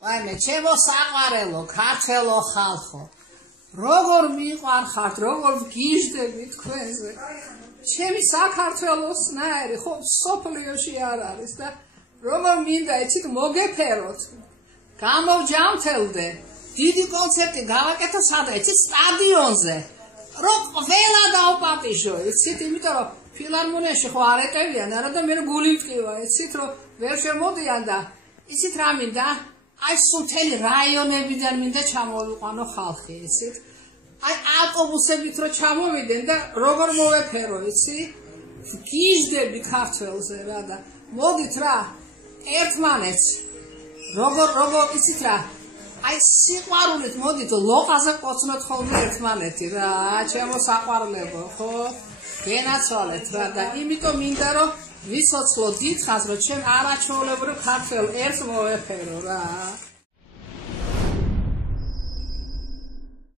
ვაიმე, ჩემო საყვარელო, ქართველო ხალხო. როგორ მიყვარხართ, როგორ ვგიჟდები თქვენზე. ჩემი საქართველოსნაირი ხო სოფლიოში არ არის და როგორ მინდა იცით მოგეფეროთ. გამოვჯამთელდე. დიდი კონცერტი გავაკეთო სადა იცით სტადიონზე. რომ ყველა დავპატიჟო, იცით, იმიტომ რომ ფილარმონიაში ხო არ ეტევიან, არა და მე გული მტკივა, იცით, რომ ვერ შემოდიან და იცით რა მინდა? აი სუნთელი რაიონებიდან მინდა ჩამოვიყვანო ხალხი, იცით? აი ავტობუსებით რო ჩამოვიდნენ და როგორ მოვეფერო, იცი? გიჟდები ქართველზე რა და მოდით რა ერთმანეთს როგორ იცით რა აი სიყვარულით მოდით ლოყაზე ყოცნოთ ხოლმე ერთმანეთი რა ჩემო საყვარლებო ხო გენაცვალეთ რა და იმიტომ მინდა რომ ვიცოცხლო დიდხანს რომ ჩემ არაჩვეულებრივ ქართველ ერთს მოვეფერო რა